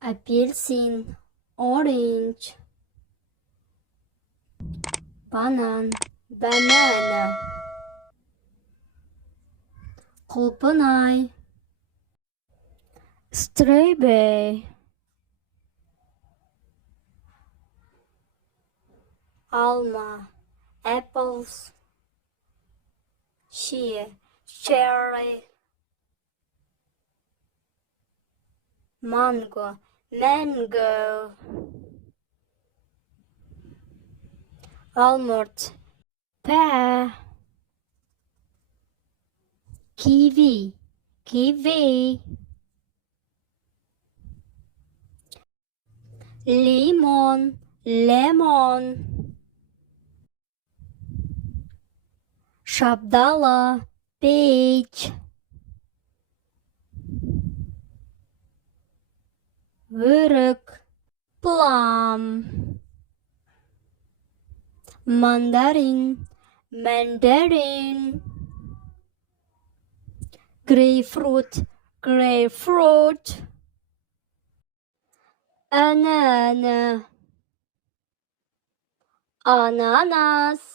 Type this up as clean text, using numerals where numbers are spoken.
Апельсин, orange. Banana. Құлпынай, strawberry. Alma, apples. Cherry. Mango. Almond, pear. Kiwi. Lemon. Şapdala, peach. Vırık, plum. Mandarin. Grapefruit. Ananas.